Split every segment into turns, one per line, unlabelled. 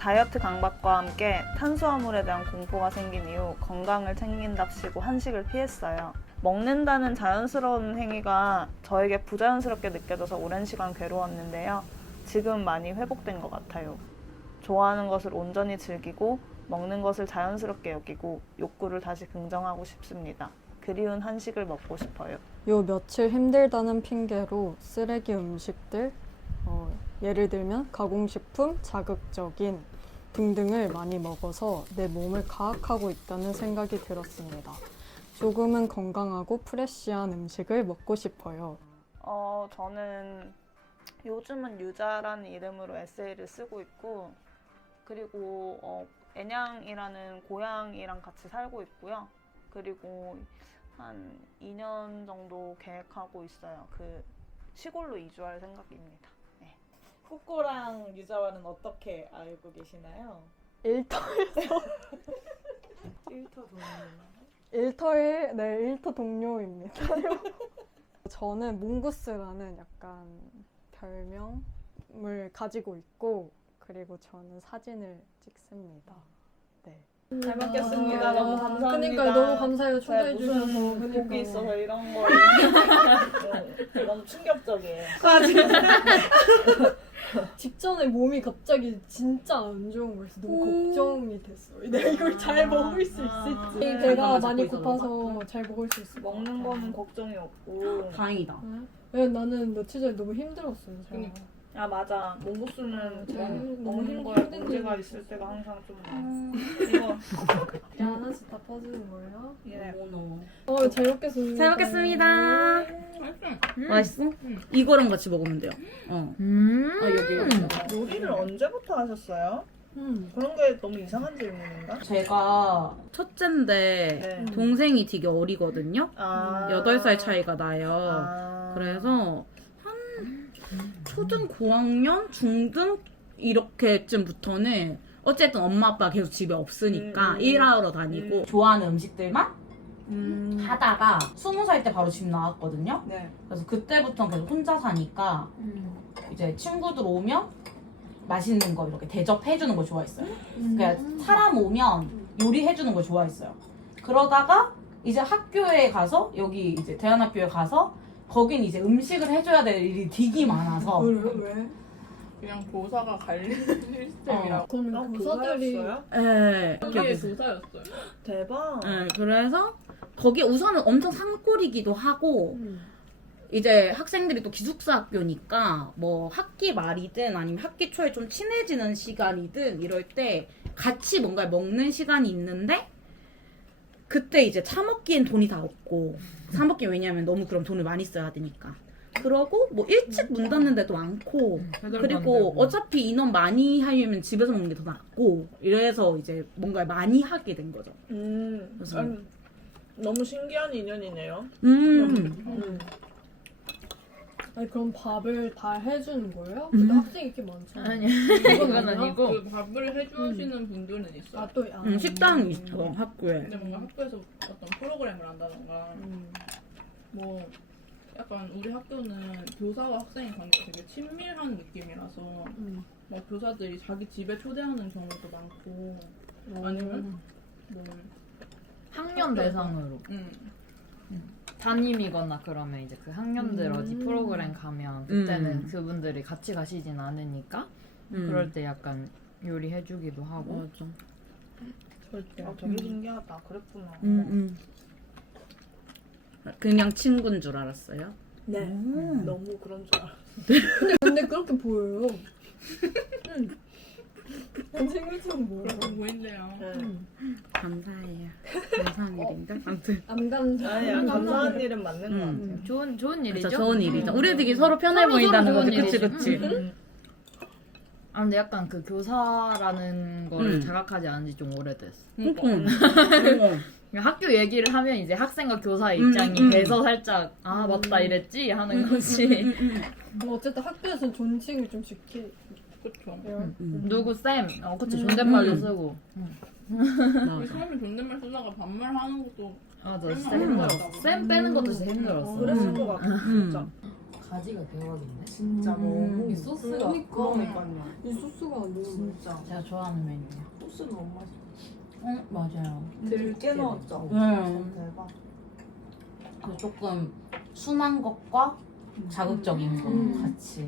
다이어트 강박과 함께 탄수화물에 대한 공포가 생긴 이후 건강을 챙긴답시고 한식을 피했어요. 먹는다는 자연스러운 행위가 저에게 부자연스럽게 느껴져서 오랜 시간 괴로웠는데요. 지금 많이 회복된 것 같아요. 좋아하는 것을 온전히 즐기고 먹는 것을 자연스럽게 여기고 욕구를 다시 긍정하고 싶습니다. 그리운 한식을 먹고 싶어요.
요 며칠 힘들다는 핑계로 쓰레기 음식들, 예를 들면 가공식품, 자극적인 등등을 많이 먹어서 내 몸을 가학하고 있다는 생각이 들었습니다. 조금은 건강하고 프레쉬한 음식을 먹고 싶어요.
저는 요즘은 유자라는 이름으로 에세이를 쓰고 있고, 그리고 애냥이라는 고양이랑 같이 살고 있고요. 그리고 한 2년 정도 계획하고 있어요. 그 시골로 이주할 생각입니다. 네.
코코랑 유자와는 어떻게 알고 계시나요?
일터에서
일터 동료.
일터 동료입니다. 저는 몽구스라는 약간 별명을 가지고 있고, 그리고 저는 사진을 찍습니다. 네.
잘 먹겠습니다. 너무 감사합니다.
그러니까 너무 감사해요. 초대해
무슨
주셔서.
복이 있어서 이런 거 너무 충격적이에요.
직전에 몸이 갑자기 진짜 안 좋은 거였어. 너무 걱정이 됐어. 내가 이걸 잘 먹을 수 있을지. 배가 많이 고파서 잘 먹을 수 있을 것 같아.
먹는 거는 걱정이 없고.
다행이다.
왜 나는 며칠 전에 너무 힘들었어요. 제가.
야 맞아. 몽고수는
너무
먹는 거에
힘든데.
문제가 있을 때가 항상 좀 많아. 이거
그냥 하나씩 다 퍼주는 거예요?
예.
잘 먹겠습니다.
잘 먹겠습니다. 맛있어? 이거랑 같이 먹으면 돼요. 여기.
요리를 언제부터 하셨어요? 그런 게 너무 이상한 질문인가?
제가 첫째인데
네.
동생이 되게 어리거든요.
아.
8살 차이가 나요.
아.
그래서 한 초등 고학년, 중등 이렇게쯤부터는 어쨌든 엄마 아빠 계속 집에 없으니까 일하러 다니고 좋아하는 음식들만 하다가 20살 때 바로 집 나왔거든요.
네.
그래서 그때부터 계속 혼자 사니까 이제 친구들 오면 맛있는 거 이렇게 대접해주는 걸 좋아했어요. 그러니까 사람 오면 요리해주는 걸 좋아했어요. 그러다가 이제 학교에 가서 여기 이제 대안학교에 가서 거긴 이제 음식을 해줘야 될 일이 되게 많아서
왜?
그냥 교사가 갈리는 시스템이라고.
그러면 교사들이
교사였어요?
예,
거기에 교사였어요.
대박.
예, 그래서 거기 우선은 엄청 산골이기도 하고 이제 학생들이 또 기숙사 학교니까 뭐 학기 말이든 아니면 학기 초에 좀 친해지는 시간이든 이럴 때 같이 뭔가 먹는 시간이 있는데 그때 이제 사 먹기엔 돈이 다 없고 사 먹기 왜냐면 너무 그럼 돈을 많이 써야 되니까 그러고 뭐 일찍 문 닫는 데도 많고 그리고 어차피 인원 많이 하려면 집에서 먹는 게 더 낫고 이래서 이제 뭔가 많이 하게 된 거죠. 그래서
아니, 너무 신기한 인연이네요.
아니 그럼 밥을 다 해주는 거예요? 근데 학생이 이렇게 많잖아.
아니야. 이건 아니고.
그 밥을 해주시는 분들은 있어요.
식당이 있어 학교에.
근데 뭔가 학교에서 어떤 프로그램을 한다던가 뭐 약간 우리 학교는 교사와 학생의 관계가 되게 친밀한 느낌이라서 뭐 교사들이 자기 집에 초대하는 경우도 많고 아니면 뭐
학년 대상으로 담임이거나 그러면 이제 그 학년들 어디 프로그램 가면 그때는 그분들이 같이 가시진 않으니까 그럴 때 약간 요리해주기도 하고.
맞아.
되게 신기하다. 그랬구나.
그냥 친구인 줄 알았어요.
네. 너무 그런 줄 알았어.
근데 그렇게 보여요. 생일처럼 보여요.
그렇게 보인대요.
감사해요. 감사한 일인가? 아무튼
안 감사.
아니야, 감사한 일은 맞는 것 같아요.
좋은 일이죠.
진짜 좋은 일이죠. 우리 되게 서로 편해 보인다는
좋은
거지. 그치
일이지.
그치.
아 근데 약간 그 교사라는 거를 자각하지 않은 지 좀 오래됐어. 학교 얘기를 하면 이제 학생과 교사의 입장이 돼서 살짝 아 맞다 이랬지 하는 거지.
뭐 어쨌든 학교에서 존칭을 좀 지키.
그쵸.
누구 쌤? 그치 존댓말도 쓰고.
우리 처음에 존댓말 쓰다가 반말하는 것도
맞아
쌤
진짜
안
힘들었어.
올라가고.
쌤 빼는 것도 진짜 힘들었어.
그랬을 것 같아, 진짜.
가지가 대박인데?
진짜 너무
이 소스가
그러니까요.
이 소스가 너무
진짜
제가 좋아하는 메뉴예요.
소스 너무 맛있어.
맞아요.
들깨 넣었죠. 대박.
그 조금 순한 것과 자극적인 거 같이.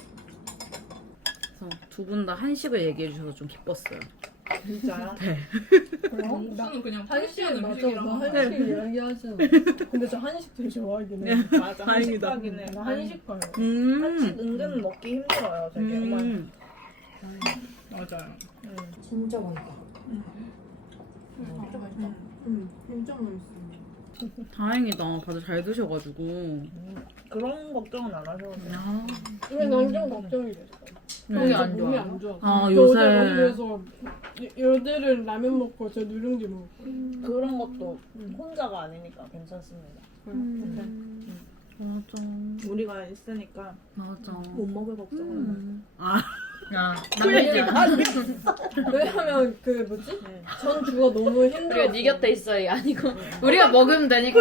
그래서 두 분 다 한식을 얘기해 주셔서 좀 기뻤어요.
진짜요?
국수는 그냥
한식
프레시한
맞아.
음식이라고
나
하잖아.
한식 이야기하잖아. 근데 저 한식 되게 좋아하긴 해.
맞아.
다행이다.
한식하긴 해.
나 한식 봐요.
한식 은근 먹기 힘들어요. 되게.
맞아요.
진짜 맛있다.
진짜 맛있다.
진짜 맛있어.
다행이다. 다들 잘 드셔가지고.
그런 걱정은 안 하셔도 돼요.
근데 난 좀 걱정이 됐어.
몸이
저
안
몸이
좋아.
안 좋아.
아,
저
요새.
어제 그래서 여들은 라면 먹고 저 누룽지 먹고.
그런 것도 혼자가 아니니까 괜찮습니다.
맞아.
우리가 있으니까
맞아.
못 먹을 걱정은
아,
왜냐면 그 뭐지? 전 주가 너무 힘들어.
우리가 네 곁에 있어야 아니고 우리가 먹으면 되니까.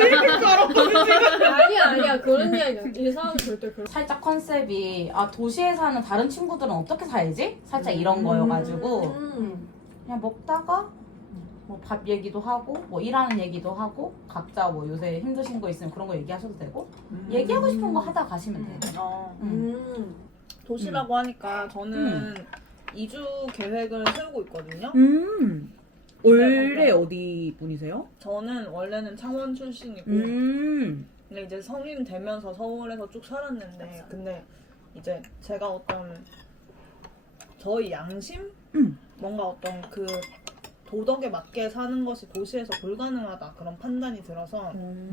아니야 그런 이야기 아니야. 이 사람 절대 그런.
살짝 컨셉이 도시에 사는 다른 친구들은 어떻게 살지? 살짝 이런 거여가지고 그냥 먹다가 뭐 밥 얘기도 하고 뭐 일하는 얘기도 하고 각자 뭐 요새 힘드신 거 있으면 그런 거 얘기하셔도 되고 얘기하고 싶은 거 하다 가시면 돼요.
도시라고 하니까 저는 2주 계획을 세우고 있거든요.
원래 어디 분이세요?
저는 원래는 창원 출신이고 근데 이제 성인 되면서 서울에서 쭉 살았는데 근데 이제 제가 어떤 저희 양심? 뭔가 어떤 그 도덕에 맞게 사는 것이 도시에서 불가능하다 그런 판단이 들어서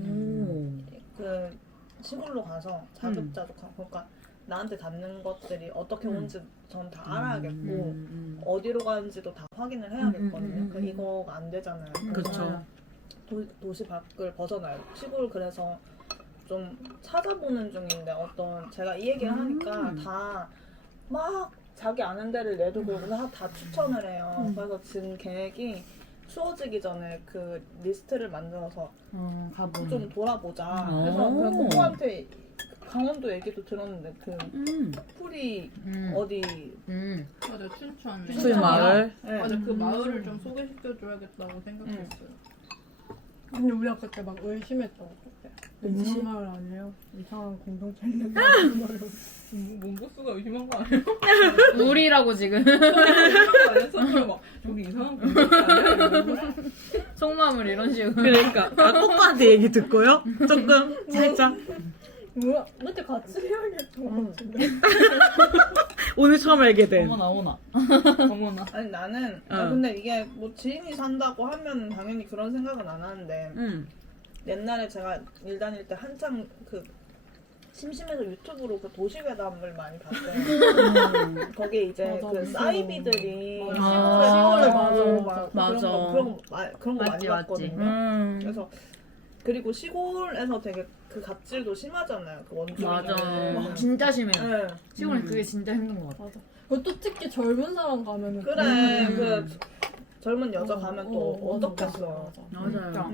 그 시골로 가서 자급자족하고 그러니까 나한테 닿는 것들이 어떻게 오는지 전 다 알아야겠고 어디로 가는지도 다 확인을 해야겠거든요. 그 이거가 안 되잖아요.
그쵸.
도시 밖을 벗어나요. 시골 그래서 좀 찾아보는 중인데 어떤 제가 이 얘기를 하니까 다 막 자기 아는 데를 내두고 다 추천을 해요. 그래서 지금 계획이 추워지기 전에 그 리스트를 만들어서
가보는.
좀 돌아보자. 그래서 그냥 부모한테 강원도 얘기도 들었는데 그 풀이 어디
맞아, 춘천.
춘천 마을?
네.
맞아, 그 마을을 좀 소개시켜줘야겠다고 생각했어요.
근데 우리 아까 그때 막 의심했던 거 같아. 이상한 마을 아니에요? 이상한 공동체 있는 마을.
몽고스가 의심한 거 아니에요?
우리라고 지금
그래서 막 저기 이상한 공동체 아니야? 이러고.
속마음을 이런 식으로.
그러니까 꼬꼬한테 얘기 듣고요? 조금 살짝
뭐야? 근데 같이 해야겠던 거 같은데.
오늘 처음 알게 된
어머나.
아니 나는 근데 이게 뭐 지인이 산다고 하면 당연히 그런 생각은 안 하는데 옛날에 제가 일 다닐 때 한창 그 심심해서 유튜브로 그 도시괴담을 많이 봤어요. 거기에 이제
맞아,
그
무서워.
사이비들이
시골에
맞아. 그런 거 많이
맞지.
봤거든요. 그래서 그리고 시골에서 되게 그 갑질도 심하잖아요. 그 원주민들.
맞아.
진짜 심해요.
네.
시골은 그게 진짜 힘든 것 같아.
맞아. 그것도 특히 젊은 사람 가면은.
그래. 그 젊은 여자 가면 또
맞아,
어떻겠어.
맞아요.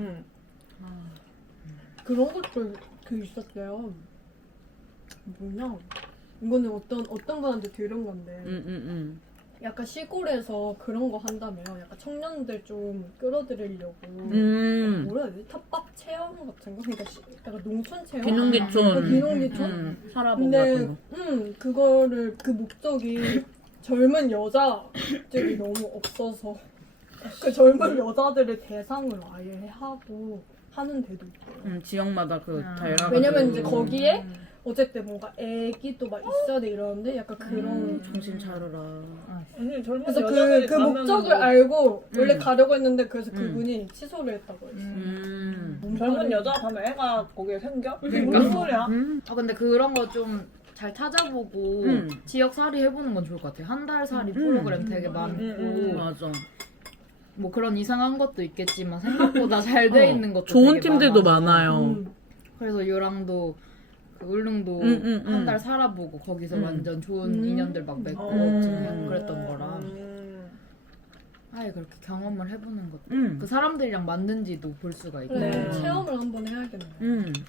그런 것도 그 있었어요. 뭐냐? 이거는 어떤 분한테 들은 건데. 약간 시골에서 그런 거 한다면 약간 청년들 좀 끌어들이려고 뭐라 해야 되지? 텃밭 체험 같은 거? 그러니까 약간 농촌 체험?
귀농귀촌.
귀농귀촌?
살아보고
근데
같은 거.
그거를 그 목적이 젊은 여자들이 너무 없어서 그 젊은 여자들을 대상으로 아예 하고 하는 데도 있대요.
지역마다 그 다양한
왜냐면 이제 거기에 어쨌든 뭔가 애기도 막 있어야 돼 이러는데 약간 그런
정신 차려라.
아니 젊은
그래서
여자들이
그
가면은
목적을
뭐
알고 원래 가려고 했는데 그래서 그분이 취소를 했다고 했어요.
젊은 여자 가면 애가 거기에 생겨? 무슨 소리야?
근데 그런 거 좀 잘 찾아보고 지역 살이 해보는 건 좋을 것 같아요. 한 달 살이 프로그램 되게 많고
맞아.
뭐 그런 이상한 것도 있겠지만 생각보다 잘 돼 있는 것도
좋은
되게
팀들도
많아서.
많아요.
그래서 요랑도 그 울릉도 한 달 살아보고 거기서 완전 좋은 인연들 막 맺고 지내고 그랬던 거라 아예 그렇게 경험을 해보는 것도 그 사람들이랑 맞는지도 볼 수가 있고
그래 체험을 한번 해야겠네.
한 달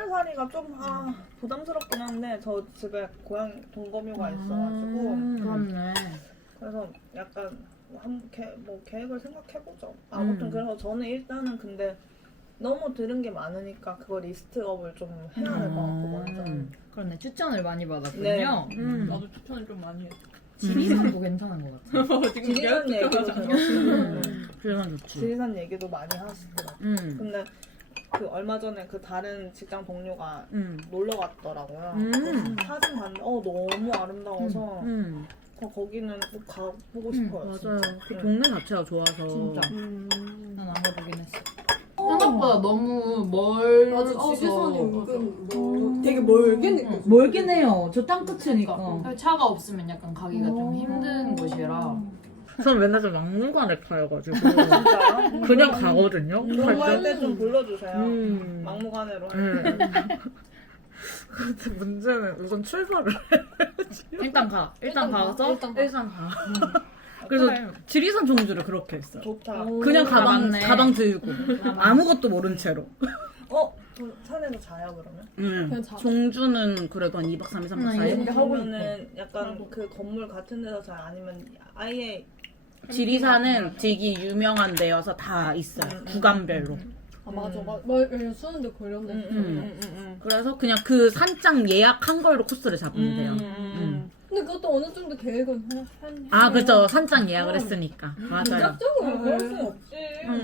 하늘살이가 좀 부담스럽긴 한데 저 집에 고양이 동거묘가 있어가지고
그렇네.
그래서 약간 뭐 계획을 생각해보죠. 아무튼 그래서 저는 일단은 근데 너무 들은 게 많으니까 그거 리스트업을 좀 해야 될 것 같고 먼저.
그러네. 추천을 많이 받았군요.
네.
나도 추천을 좀 많이 했어.
지리산도 괜찮은 것 같아.
지금
지리산
계획
얘기도
투표하잖아.
들었어요.
그래서 좋지.
지리산 얘기도 많이 하시더라고요. 근데 그 얼마 전에 그 다른 직장 동료가 놀러 갔더라고요. 그래서 사진 봤는데 너무 아름다워서 거기는 꼭 가보고 싶어요.
맞아요.
진짜.
그 동네 자체가 좋아서.
진짜.
음.
난 안 가보긴 했어. 생각보다 너무 멀어서.
지리산이 은근 되게 멀게 느껴져.
멀긴 해요. 저 땅 끝이니까.
차가 없으면 약간 가기가 좀 힘든 곳이라.
전 맨날 좀 막무가내 가여가지고
진짜요?
그냥 가거든요.
그런 거 할 때 좀 불러주세요.
음.
막무가내로.
근데 문제는 우선 출발을
일단 가. 일단 가서 일단 가.
아,
그래서
그래.
지리산 종주를 그렇게 했어요.
좋다.
그냥
가봤네.
가방 들고 아무것도 모른 채로.
저 산에서 자요 그러면?
그냥 자.
종주는 그래도 한 2박 3일, 3박 4일?
근데 하고는 약간 그 건물 같은 데서 자요? 아니면 아예
지리산은 되게 유명한 데여서 다 있어요. 구간별로.
아 맞아 수는데 걸렸네.
그래서 그냥 그 산장 예약한 걸로 코스를 잡으면 돼요.
근데 그것도 어느 정도 계획은 한.
아, 그죠. 산장 예약을 했으니까. 맞아요.
무작정으로
그럴 순
해.
없지.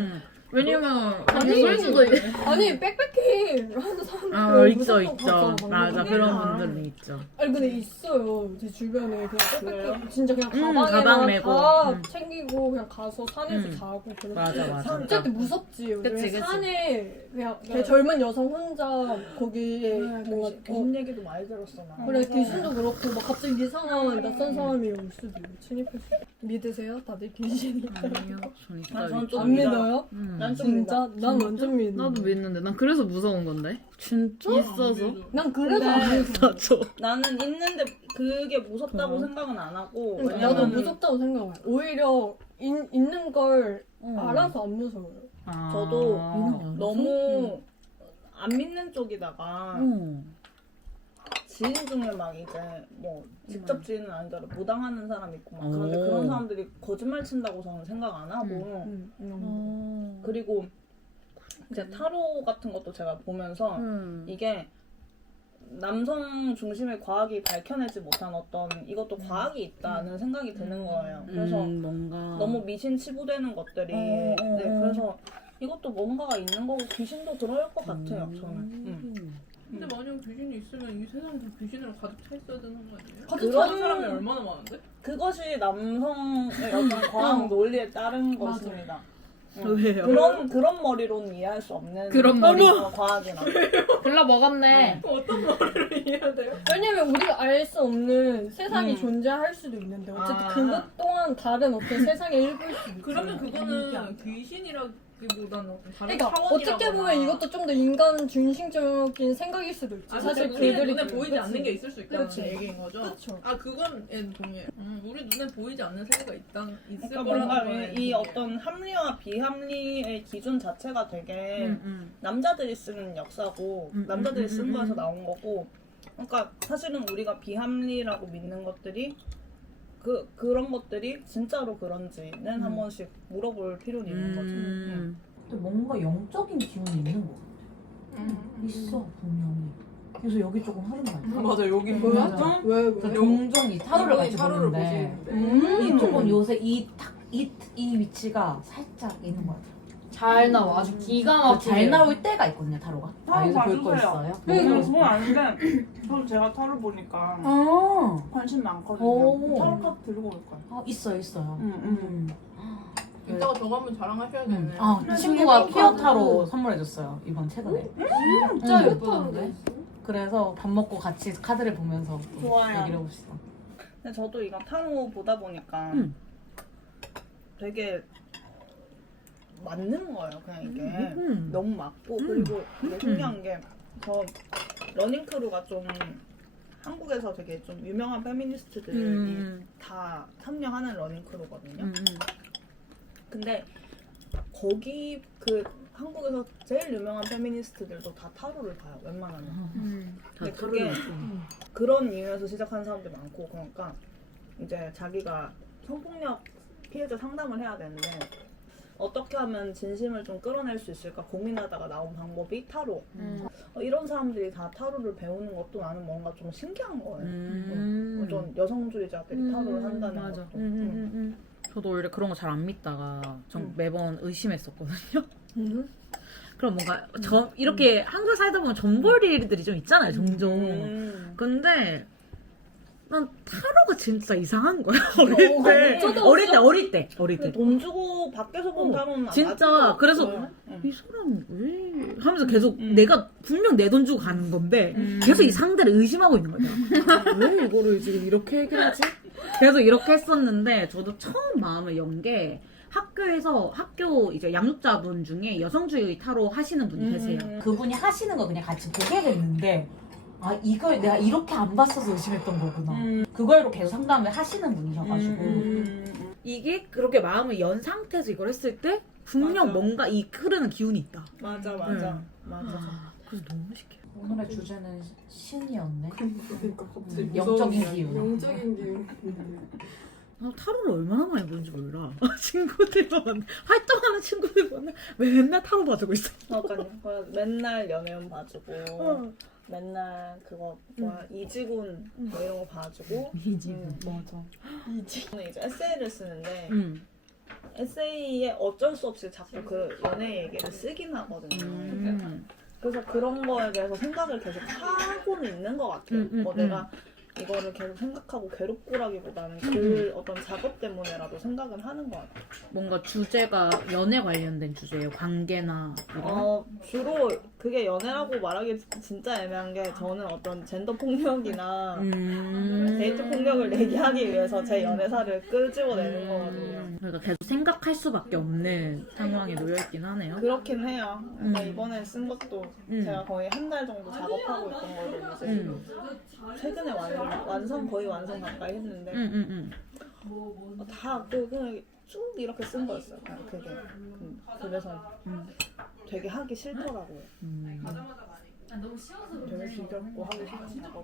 왜냐면
아니,
그럴 수도 있.
아니 백패킹 하는 사람들
있죠. 맞아. 그런 분들은 있죠.
아니 근데 있어요 제 주변에 그냥
그래요?
백패킹 진짜 그냥
가방
가방에만
메고.
다 챙기고 그냥 가서 산에서 자고 그러지.
맞아.
어쨌든 무섭지. 요즘에
그치, 그치.
산에 그냥 젊은 여성 혼자 거기에 뭔가
귀신 얘기도 많이 들었어 나.
그래 귀신도 그렇고 막 갑자기 이상한 낯선 사람이 올 수도 있고 침입할 수도 있고. 믿으세요? 다들 귀신이
아니요. 전 있어요.
전 좀
안 믿어요?
난 좀
진짜? 난 완전 믿는.
나도 믿는데 난 그래서 무서운 건데.
진짜?
있어서.
난 그래서 안 믿어.
맞아.
나는 있는데 그게 무섭다고 생각은 안 하고
나도
왜냐면
무섭다고 생각해. 오히려 있는 걸 알아서 안 무서워요.
저도
아.
너무 안 믿는 쪽이다가
어.
지인 중에 막 이제 뭐 직접 지인은 아니더라도 무당하는 사람 있고 막 그런데
오.
그런 사람들이 거짓말 친다고 저는 생각 안 하고 그리고 이제 타로 같은 것도 제가 보면서 이게 남성 중심의 과학이 밝혀내지 못한 어떤 이것도 과학이 있다는 생각이 드는 거예요. 그래서
뭔가
너무 미신 치부되는 것들이 네, 그래서 이것도 뭔가가 있는 거고 귀신도 들어올 것 같아요 저는.
근데 만약 귀신이 있으면 이 세상에 다 귀신으로 가득 차 있어야 되는 거 아니에요?
가득
그런
차-
사람이 얼마나 많은데?
그것이 남성의 어떤 과학 논리에 따른 것입니다.
왜요?
그런 머리로는 이해할 수 없는
그런 머리?
과학이나
글러 먹었네.
어떤 말을 이해해야 돼요?
왜냐면 우리가 알 수 없는 세상이 존재할 수도 있는데 어쨌든 그것 또한 다른 어떤 세상의 일부일 수 있지.
그러면 그거는 귀신이라기보다는 어떤 다른
그러니까
차원이라거나
어떻게 보면 이것도 좀 더 인간 중심적인 생각일 수도 있지.
사실
사실
우리
그들이
눈에 보이지
그치.
않는 게 있을 수 있다는
그치.
얘기인 거죠?
그쵸.
그건 동의해. 우리 눈에 보이지 않는 세계가 있을
그러니까
거라는
뭔가
거에
이 어떤 합리와 비합리의 기준 자체가 되게 남자들이 쓰는 역사고 남자들이 쓴 거에서 나온 거고 그러니까 사실은 우리가 비합리라고 믿는 것들이 그런 것들이 진짜로 그런지는 한 번씩 물어볼 필요는 있는 거죠.
근데 뭔가 영적인 기운이 있는 것 같아. 있어 분명히. 그래서 여기 조금 흐른 거 같아.
맞아 여기
맞아.
왜?
그 종종이 타로를 같이 보는데 이쪽은 요새 이 위치가 살짝 있는 것 같아요.
잘 나와. 아주 기가 막히게.
잘 나올 때가 있거든요 타로가. 여기서 볼 거 있어요?
그건 아닌데 저 제가 타로 보니까 관심 많거든요.
오.
타로 카드 들고 올 거예요.
있어요.
이따가 저거 한번 자랑하셔야겠네.
친구가 피어 타로 선물해줬어요 이번 최근에.
진짜 예쁘던데.
그래서 밥 먹고 같이 카드를 보면서 또
좋아요.
얘기를 해봅시다.
근데 저도 이거 타로 보다 보니까 되게 맞는 거예요. 그냥 이게 너무 맞고 그리고 되게 신기한 게 저 러닝 크루가 좀 한국에서 되게 좀 유명한 페미니스트들이 다 참여하는 러닝 크루거든요. 근데 거기 그 한국에서 제일 유명한 페미니스트들도 다 타로를 봐요. 웬만하면. 근데 그게 그런 이유에서 시작하는 사람들이 많고 그러니까 이제 자기가 성폭력 피해자 상담을 해야 되는데 어떻게 하면 진심을 좀 끌어낼 수 있을까 고민하다가 나온 방법이 타로. 이런 사람들이 다 타로를 배우는 것도 나는 뭔가 좀 신기한 거예요. 좀 여성주의자들이 타로를 한다는
맞아.
것도.
저도 원래 그런 거 잘 안 믿다가 전 매번 의심했었거든요. 그럼 뭔가 이렇게 한국 살다 보면 전볼 일들이 좀 있잖아요, 종종. 근데 난 타로가 진짜 이상한 거야. 어릴 때.
근데 돈 주고 밖에서 본 타로는 안
진짜
맞을 것
그래서
같아요.
이 사람 왜 하면서 계속 내가 분명 내 돈 주고 가는 건데 계속 이 상대를 의심하고 있는 거야. 왜 이거를 지금 이렇게 해결하지? 그래서 이렇게 했었는데 저도 처음 마음을 연 게 학교 이제 양육자분 중에 여성주의 타로 하시는 분이 계세요.
그분이 하시는 거 그냥 같이 보게 됐는데 아 이걸 내가 이렇게 안 봤어서 의심했던 거구나. 그걸로 계속 상담을 하시는 분이셔가지고
이게 그렇게 마음을 연 상태에서 이걸 했을 때 분명
맞아.
뭔가 이 흐르는 기운이 있다.
맞아.
그래서 너무 신기해.
오늘의 주제는 신이었네.
그러니까 갑자기
영적인 기운.
영적인 기운.
나 타로를 얼마나 많이 보는지 몰라. 친구들만 활동하는 친구들만 맨날 타로 봐주고 있어.
그러니까요. 맨날 연애운 봐주고 맨날 그거 이지군 뭐 이런 거 봐주고
맞아.
저는 이제 에세이를 쓰는데 에세이에 어쩔 수 없이 자꾸 그 연애 얘기를 쓰긴 하거든요. 그래서 그런 거에 대해서 생각을 계속 하고는 있는 것 같아요. 뭐 내가 이거를 계속 생각하고 괴롭고라기보다는 그 어떤 작업 때문에라도 생각은 하는 것 같아요.
뭔가 주제가 연애 관련된 주제예요. 관계나 이런.
주로 그게 연애라고 말하기 진짜 애매한 게 저는 어떤 젠더 폭력이나 데이트 폭력을 얘기하기 위해서 제 연애사를 끄집어내는 거거든요.
그러니까 계속 생각할 수밖에 없는 상황에 놓여있긴 하네요.
그렇긴 해요. 그러니까 이번에 쓴 것도 제가 거의 한 달 정도 작업하고 있던 거를 이제 최근에 거의 완성 가까이 했는데 다 그냥 쭉 이렇게 쓴 거였어요. 그냥 그게 그래서 되게 하기 싫더라고요. 되게 지겹고 하기 싫은 작업.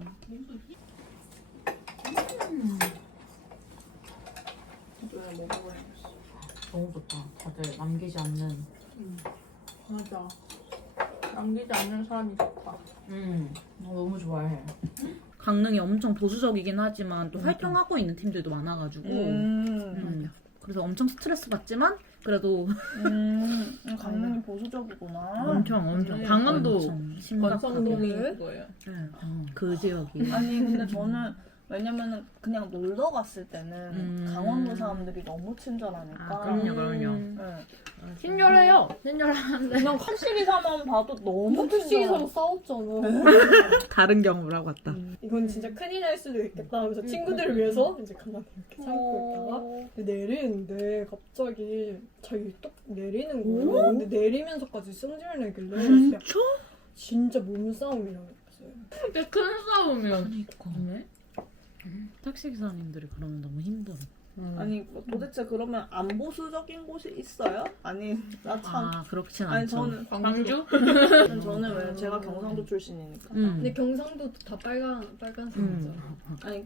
너무 좋다. 다들 남기지 않는.
맞아. 남기지 않는 사람이 좋다.
너무 좋아해.
강릉이 엄청 보수적이긴 하지만 또 활동하고 있는 팀들도 많아가지고 그래서 엄청 스트레스 받지만 그래도
강릉이 보수적이구나.
엄청 강원도 심각하게
원성동이 그거예요.
그 지역이
아니 근데 저는 왜냐면은 그냥 놀러 갔을 때는 강원도 사람들이 너무 친절하니까.
그럼요.
네.
친절해요. 친절한데.
그냥 택시기사만 봐도 너무
택시기사로
친절해.
싸웠잖아.
다른 경우를 하고 왔다.
이건 진짜 큰일 날 수도 있겠다 하면서 친구들을 위해서 이제 가만히 이렇게 참고 있다가 근데 내리는데 갑자기 자기 뚝 내리는 거예요. 근데 내리면서까지 승질 내길래 진짜 몸싸움이라고 했어요.
그렇게 큰 싸움이면.
그러네. 택시 기사님들이 그러면 너무 힘들어.
아니 뭐 도대체 그러면 안 보수적인 곳이 있어요? 아니 나 참.
그렇진
아니
않죠.
저는
광주?
저는 왜 제가 경상도 출신이니까.
근데 경상도도 다 빨간색이죠.
아니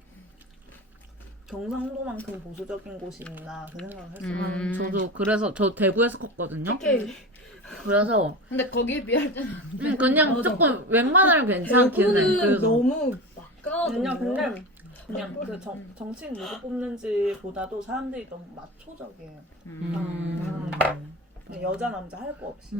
경상도만큼 보수적인 곳이 있나 그 생각을 했어요.
저도 그래서 저 대구에서 컸거든요. 그래서
근데 거기에 비할 때는
그냥 조금 웬만하면 괜찮긴 해.
대구는
그래서
너무 막강하거든요.
근데 그냥 그 정치인 누구 뽑는지보다도 사람들이 너무 마초적이에요. 그냥 여자 남자 할 거 없이.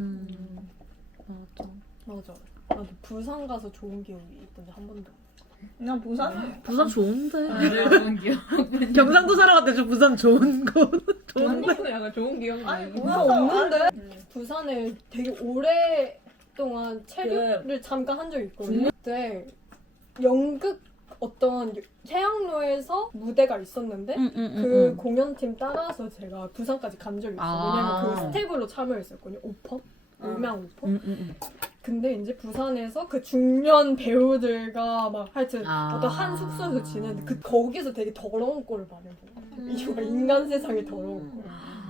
맞아. 나도 부산 가서 좋은 기억이 있던데 한 번도.
그냥
부산 좋은데.
좋은 기억.
경상도 살아갔대. 부산 좋은 곳. 좋은데.
근데 약간 좋은 기억이
아니
부산 없는데 부산에 되게 오랫동안 체류를 잠깐 한 적이 있거든요. 그때 연극 어떤 해양로에서 무대가 있었는데 그 공연팀 따라서 제가 부산까지 간 적이 있어요. 왜냐면 그 스텝으로 참여했었거든요. 오퍼? 유명 오퍼? 근데 이제 부산에서 그 중년 배우들과 막 하여튼 어떤 한 숙소에서 지내는데 거기서 되게 더러운 꼴을 많이 보고 이거 인간 세상이 더러운 꼴.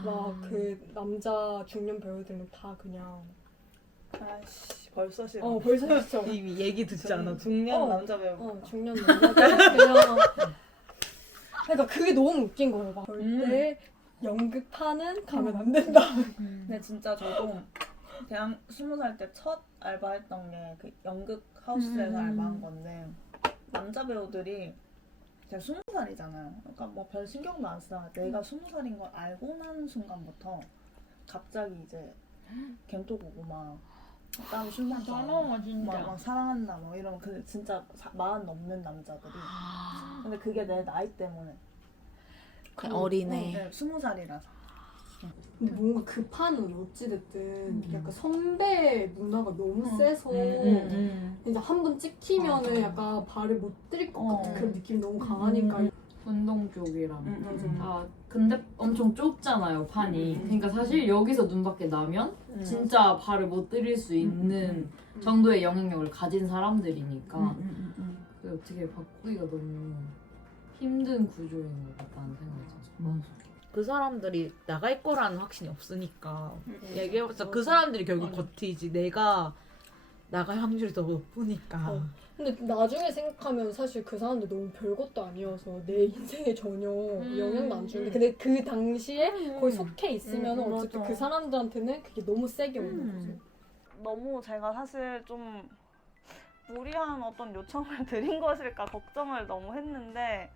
막 그 남자 중년 배우들은 다 그냥
아씨 벌써 싫어.
벌써 진짜
이미 얘기 듣지 않아도.
중년 남자 배우.
중년 남자 그냥 그러니까 그게 너무 웃긴 거예요. 막 절대 연극하는 가면 안 된다.
근데 진짜 저도 대학 20살 때 첫 알바했던 게 그 연극 하우스에서 알바한 건데 남자 배우들이 제가 20살이잖아요. 그러니까 뭐 별 신경도 안 쓰다가 내가 20살인 걸 알고 난 순간부터 갑자기 이제 갬토 보고 막 다음 순간 막 사랑한다 뭐 이런 그 진짜 40 넘는 남자들이. 근데 그게 내 나이 때문에.
어리네.
네, 20살이라서.
근데 뭔가 그 판은 어찌됐든 약간 선배 문화가 너무 세서 이제 한 번 찍히면은 약간 발을 못 들일 것 같은 그런 느낌이 너무 강하니까
운동 쪽이랑 근데 엄청 좁잖아요 판이. 그러니까 사실 여기서 눈 밖에 나면 진짜 발을 못 들일 수 있는 정도의 영향력을 가진 사람들이니까 그게 어떻게 바꾸기가 너무 힘든 구조인 것 같다는 생각이 들어요.
그 사람들이 나갈 거라는 확신이 없으니까 얘기해봤자 그 사람들이 결국 버티지 내가 나갈 확률이 더 높으니까.
근데 나중에 생각하면 사실 그 사람들 너무 별것도 아니어서 내 인생에 전혀 영향도 안 주는데 근데 그 당시에 거기 속해 있으면 어쨌든
맞아.
그 사람들한테는 그게 너무 세게 오는 거죠.
너무 제가 사실 좀 무리한 어떤 요청을 드린 것일까 걱정을 너무 했는데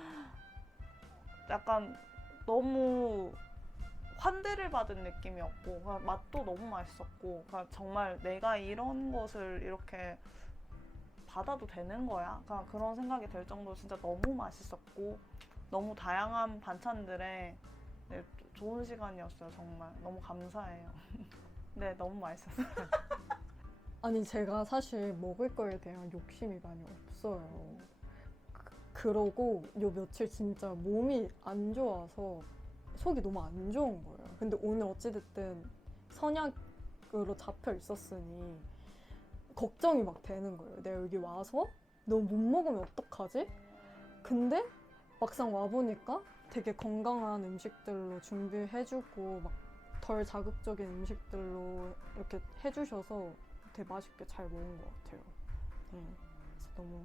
약간 너무 환대를 받은 느낌이었고 맛도 너무 맛있었고 정말 내가 이런 것을 이렇게 받아도 되는 거야? 그런 생각이 들 정도로 진짜 너무 맛있었고 너무 다양한 반찬들에 네, 좋은 시간이었어요. 정말 너무 감사해요. 네, 너무 맛있었어요.
아니 제가 사실 먹을 거에 대한 욕심이 많이 없어요. 그러고 요 며칠 진짜 몸이 안 좋아서 속이 너무 안 좋은 거예요. 근데 오늘 어찌됐든 선약으로 잡혀 있었으니 걱정이 막 되는 거예요. 내가 여기 와서 너무 못 먹으면 어떡하지? 근데 막상 와보니까 되게 건강한 음식들로 준비해주고 막 덜 자극적인 음식들로 이렇게 해주셔서 되게 맛있게 잘 먹은 것 같아요. 그래서 너무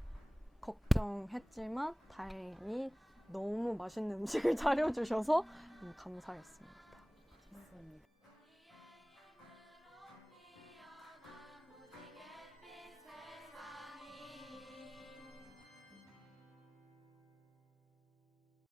걱정했지만 다행히 너무 맛있는 음식을 차려주셔서 너무 감사했습니다.